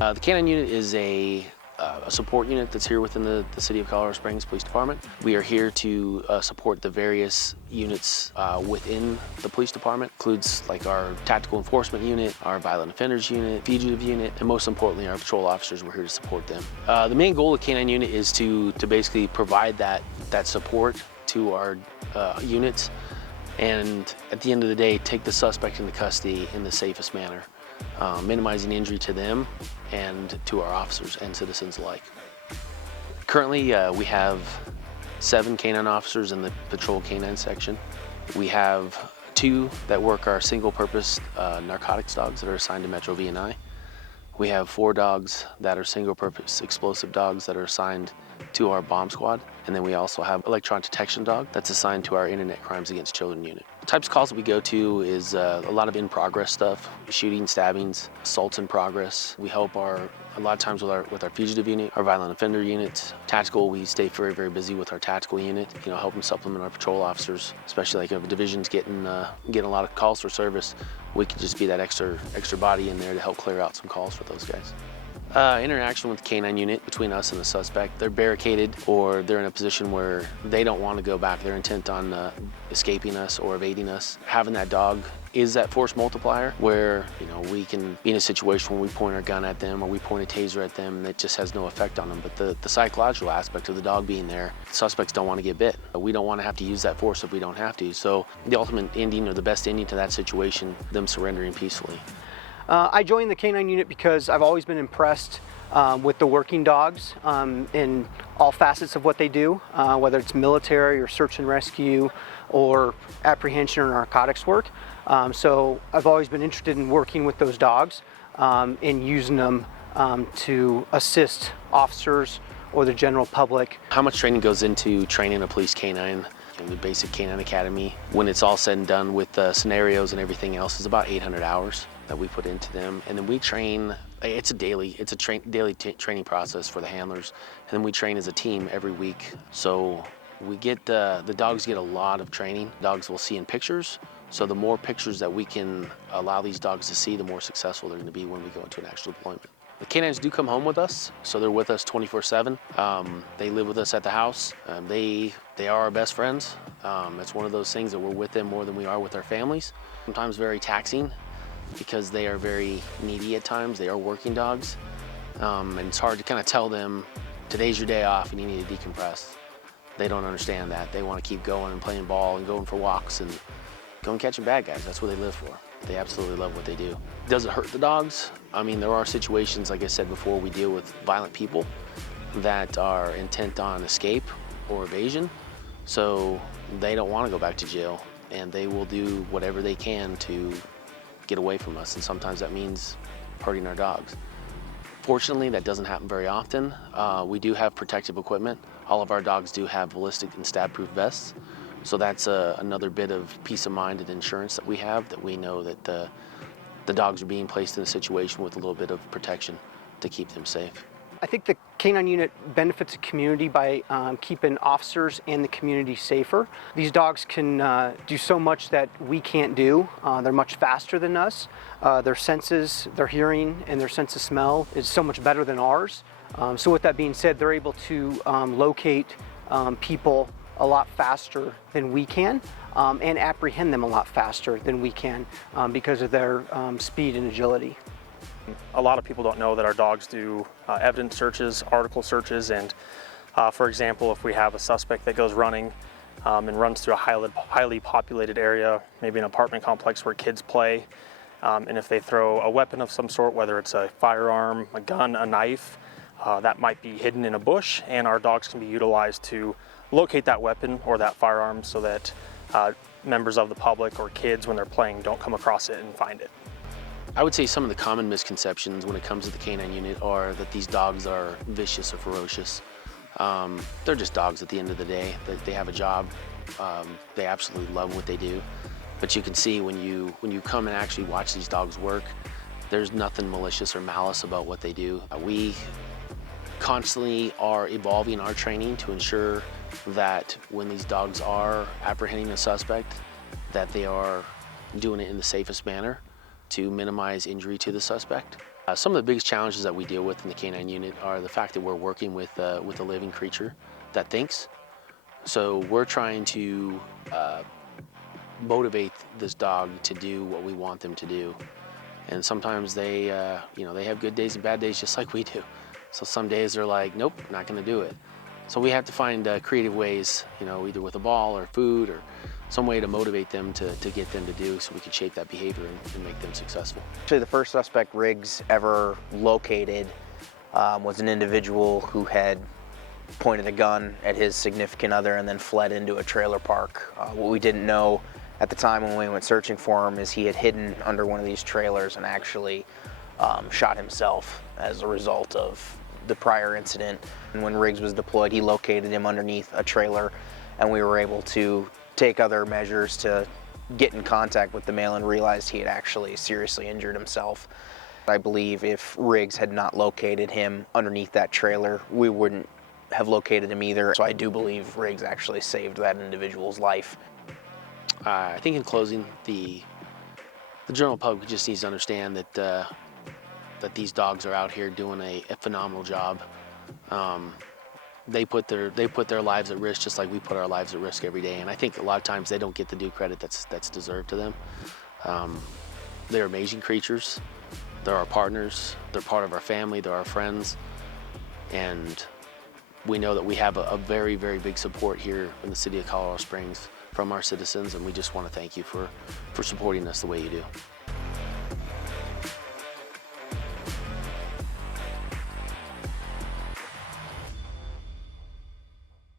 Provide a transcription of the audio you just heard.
The K-9 unit is a support unit that's here within the City of Colorado Springs Police Department. We are here to support the various units within the police department. Includes like our tactical enforcement unit, our violent offenders unit, fugitive unit, and most importantly our patrol officers. We're here to support them. The main goal of K-9 unit is to basically provide that support to our units, and at the end of the day take the suspect into custody in the safest manner, minimizing injury to them and to our officers and citizens alike. Currently, we have 7 K-9 officers in the patrol K-9 section. We have 2 that work our single-purpose narcotics dogs that are assigned to Metro V&I. We have 4 dogs that are single-purpose explosive dogs that are assigned to our bomb squad. And then we also have electronic detection dog that's assigned to our internet crimes against children unit. The types of calls that we go to is a lot of in-progress stuff, shooting, stabbings, assaults in progress. We help a lot of times with our fugitive unit, our violent offender units. Tactical, we stay very, very busy with our tactical unit, helping supplement our patrol officers, especially like if a division's getting a lot of calls for service, we can just be that extra body in there to help clear out some calls for those guys. Interaction with the K-9 unit between us and the suspect. They're barricaded or they're in a position where they don't want to go back. They're intent on escaping us or evading us. Having that dog is that force multiplier where we can be in a situation where we point our gun at them or we point a taser at them and it just has no effect on them. But the psychological aspect of the dog being there, suspects don't want to get bit. We don't want to have to use that force if we don't have to. So the ultimate ending or the best ending to that situation, them surrendering peacefully. I joined the K-9 unit because I've always been impressed with the working dogs in all facets of what they do, whether it's military or search and rescue or apprehension or narcotics work. So I've always been interested in working with those dogs and using them to assist officers or the general public. How much training goes into training a police K-9? In the basic K-9 Academy, when it's all said and done with the scenarios and everything else, is about 800 hours that we put into them. And then we train, it's a daily training process for the handlers. And then we train as a team every week. So we get, the dogs get a lot of training. Dogs will see in pictures. So the more pictures that we can allow these dogs to see, the more successful they're gonna be when we go into an actual deployment. The K-9s do come home with us, so they're with us 24/7. They live with us at the house. They are our best friends. It's one of those things that we're with them more than we are with our families. Sometimes very taxing because they are very needy at times. They are working dogs. And it's hard to kind of tell them, today's your day off and you need to decompress. They don't understand that. They want to keep going and playing ball and going for walks and going catching bad guys. That's what they live for. They absolutely love what they do. Does it hurt the dogs? I mean, there are situations, like I said before, we deal with violent people that are intent on escape or evasion. So they don't want to go back to jail and they will do whatever they can to get away from us. And sometimes that means hurting our dogs. Fortunately, that doesn't happen very often. We do have protective equipment. All of our dogs do have ballistic and stab-proof vests. So that's another bit of peace of mind and insurance that we have, that we know that the dogs are being placed in a situation with a little bit of protection to keep them safe. I think the K-9 unit benefits the community by keeping officers and the community safer. These dogs can do so much that we can't do. They're much faster than us. Their senses, their hearing, and their sense of smell is so much better than ours. So with that being said, they're able to locate people a lot faster than we can and apprehend them a lot faster than we can because of their speed and agility. A lot of people don't know that our dogs do evidence searches, article searches, and for example, if we have a suspect that goes running and runs through a highly populated area, maybe an apartment complex where kids play, and if they throw a weapon of some sort, whether it's a firearm, a gun, a knife, that might be hidden in a bush, and our dogs can be utilized to locate that weapon or that firearm so that members of the public or kids, when they're playing, don't come across it and find it. I would say some of the common misconceptions when it comes to the K-9 unit are that these dogs are vicious or ferocious. They're just dogs at the end of the day. They have a job. They absolutely love what they do. But you can see when you come and actually watch these dogs work, there's nothing malicious or malice about what they do. We constantly are evolving our training to ensure that when these dogs are apprehending a suspect, that they are doing it in the safest manner to minimize injury to the suspect. Some of the biggest challenges that we deal with in the K-9 unit are the fact that we're working with a living creature that thinks. So we're trying to motivate this dog to do what we want them to do. And sometimes they, they have good days and bad days just like we do. So some days they're like, nope, not gonna do it. So we have to find creative ways, either with a ball or food or some way to motivate them to get them to do, so we can shape that behavior and make them successful. Actually, the first suspect Riggs ever located was an individual who had pointed a gun at his significant other and then fled into a trailer park. What we didn't know at the time when we went searching for him is he had hidden under one of these trailers and actually shot himself as a result of the prior incident. And when Riggs was deployed, he located him underneath a trailer, and we were able to take other measures to get in contact with the male and realized he had actually seriously injured himself. I believe if Riggs had not located him underneath that trailer, we wouldn't have located him either. So I do believe Riggs actually saved that individual's life. I think in closing, the general public just needs to understand that that these dogs are out here doing a phenomenal job. They put their lives at risk just like we put our lives at risk every day, and I think a lot of times they don't get the due credit that's deserved to them. They're amazing creatures. They're our partners. They're part of our family. They're our friends, and we know that we have a very, very big support here in the city of Colorado Springs from our citizens, and we just want to thank you for supporting us the way you do.